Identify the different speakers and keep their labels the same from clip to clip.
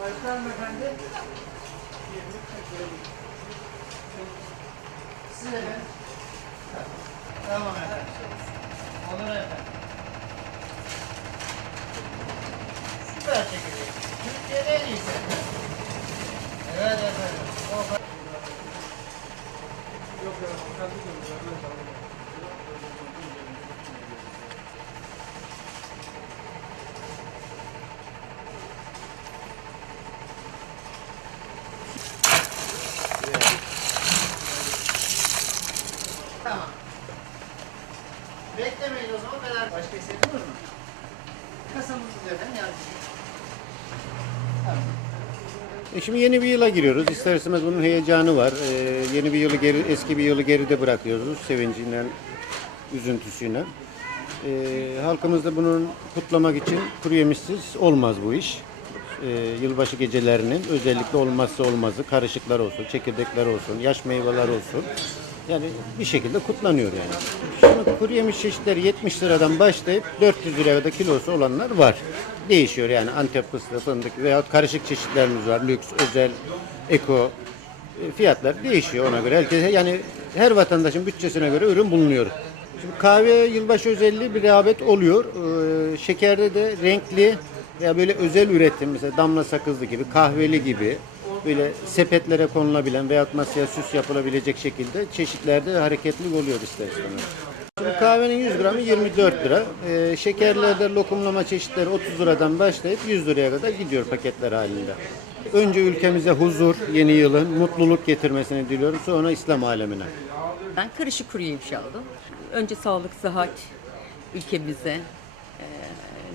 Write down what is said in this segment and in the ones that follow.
Speaker 1: Başka hanımefendi? Siz efendim? Tamam efendim. Olur efendim. Süper çekirdek. Türkiye'de en iyisi. Evet efendim. O Tamam. Beklemeyin o zaman ben başka istedim mu? Kasamızı efendim yardımcı.
Speaker 2: E şimdi yeni bir yıla giriyoruz. İster istemez bunun heyecanı var. Ee, yeni bir yılı geri, eski bir yılı geride bırakıyoruz. Sevinciyle, üzüntüsüyle. Ee, halkımız da bunun kutlamak için kuru yemişsiz olmaz bu iş. Ee, yılbaşı gecelerinin özellikle olmazsa olmazı karışıklar olsun, çekirdekler olsun, yaş meyveler olsun. Yani bir şekilde kutlanıyor yani. Şimdi kuru yemiş çeşitleri 70 liradan başlayıp 400 liraya kadar kilosu olanlar var. Değişiyor yani Antep fıstığı, fındık veya karışık çeşitlerimiz var. Lüks, özel, eko. E, Fiyatlar değişiyor ona göre. Herkese yani her vatandaşın bütçesine göre ürün bulunuyor. Şimdi kahve yılbaşı özelliği bir rağbet oluyor. Ee, şekerde de renkli veya böyle özel üretim mesela damla sakızlı gibi, kahveli gibi böyle sepetlere konulabilen veya masaya süs yapılabilecek şekilde çeşitlerde hareketlilik oluyor ister istemez. Kahvenin 100 gramı 24 lira. Ee, şekerlerde lokumlama çeşitleri 30 liradan başlayıp 100 liraya kadar gidiyor paketler halinde. Önce ülkemize huzur, yeni yılın mutluluk getirmesini diliyorum. Sonra İslam alemine.
Speaker 3: Ben karışık kuru yemiş aldım. Önce sağlık, sıhhat ülkemize, e,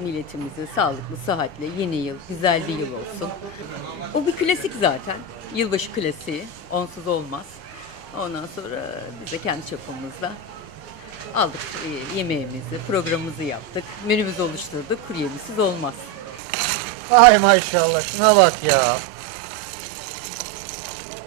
Speaker 3: milletimize sağlıklı, sıhhatli, yeni yıl, güzel bir yıl olsun. O bir klasik zaten. Yılbaşı klasiği. Onsuz olmaz. Ondan sonra biz de kendi çapımızda aldık e, yemeğimizi, programımızı yaptık. Menümüzü oluşturduk. Kuru yemişsiz olmaz.
Speaker 1: Ay maşallah şuna bak ya.